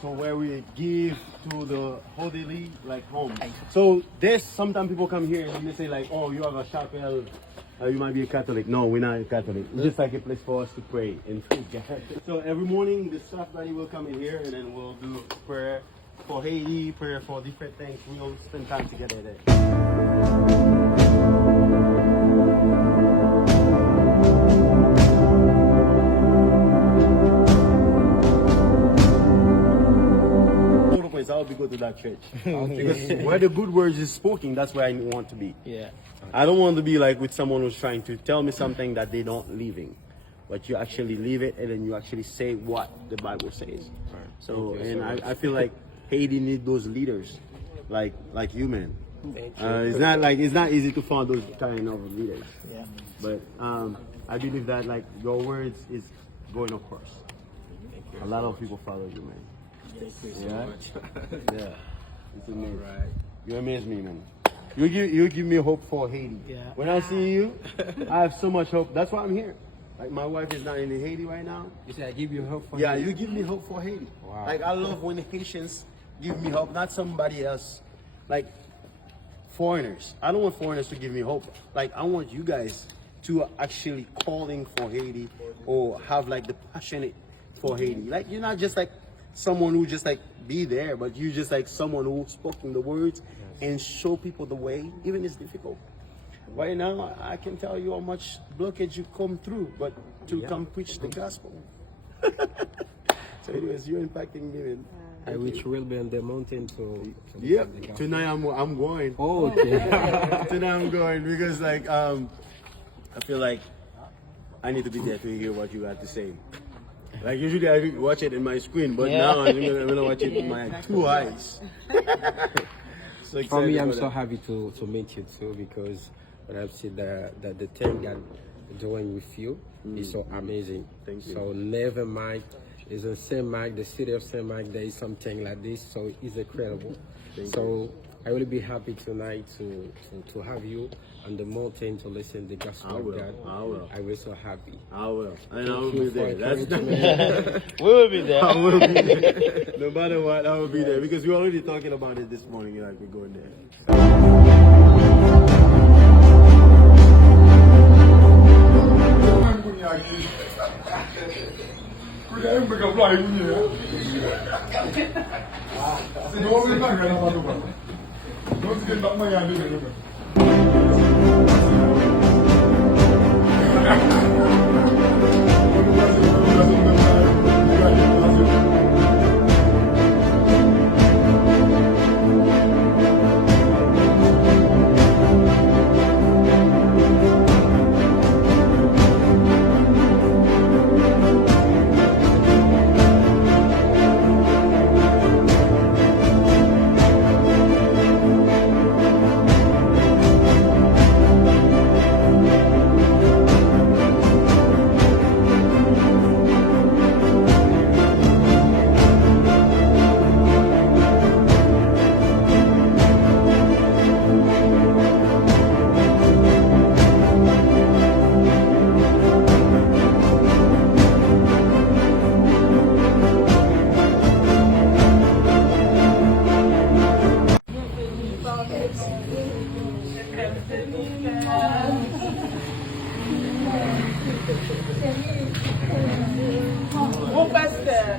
So where we give to the elderly like home. So this sometimes people come here and they say like, oh, you have a chapel, you might be a Catholic. No, we're not a Catholic. It's just like a place for us to pray and to God. So every morning the staff body will come in here and then we'll do prayer for Haiti, prayer for different things. We'll spend time together there. I'll be go to that church. Because where the good words is spoken, that's where I want to be. Yeah. I don't want to be like with someone who's trying to tell me something that they don't living. But you actually live it and then you actually say what the Bible says. So and I feel like Haiti need those leaders like you, man. It's not easy to find those kind of leaders. Yeah. But I believe that like your words is going across. A lot of people follow you, man. Thank you so much. Yeah. It's amazing. All right. You amaze me, man. You give me hope for Haiti. Yeah. When I see you, I have so much hope. That's why I'm here. Like my wife is not in Haiti right now. You said I give you hope for Yeah, Haiti? you give me hope for Haiti. Wow. Like I love when Haitians give me hope, not somebody else. Like foreigners. I don't want foreigners to give me hope. Like I want you guys to actually calling for Haiti or have like the passionate for Haiti. Like you're not just like someone who just like be there, but you just like someone who spoken the words and show people the way, even it's difficult. Right now, I can tell you how much blockage you come through, but to come preach the gospel. So anyways, you're impacting me, man. I which will be on the mountain to Yep. the gospel. Tonight I'm going. Oh, okay. Tonight I'm going because like I feel like I need to be there to hear what you have to say. Like usually I watch it in my screen, but now I'm gonna watch it in my two eyes. So For me, I'm about so that. happy to meet you too, because when I've seen the thing God doing with you is so amazing. Thank you. So never mind, it's the same Mike, the city of Saint Mike, there is something like this, so it's incredible. So I will be happy tonight to have you on the mountain to listen to the gospel of God. I will. I was so happy. I will. And I will Thank be you there. for That's encouraging we will be there. I will be there. No matter what, I will be there. Because we're already talking about it this morning, like we're going there. Mon pasteur.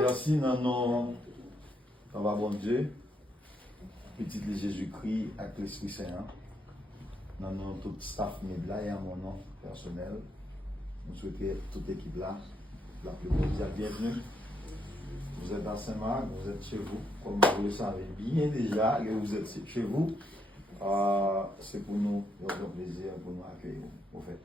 Merci dans nom Papa bon Dieu, petit de Jésus-Christ avec l'Esprit Saint. Dans nom tout staff là et à mon nom personnel, nous souhaitons toute l'équipe là, la plus cordiale bienvenue. Vous êtes à Saint-Marc, vous êtes chez vous, comme vous le savez bien déjà, que vous êtes chez vous. C'est pour nous, un plaisir pour nous accueillir, au fait.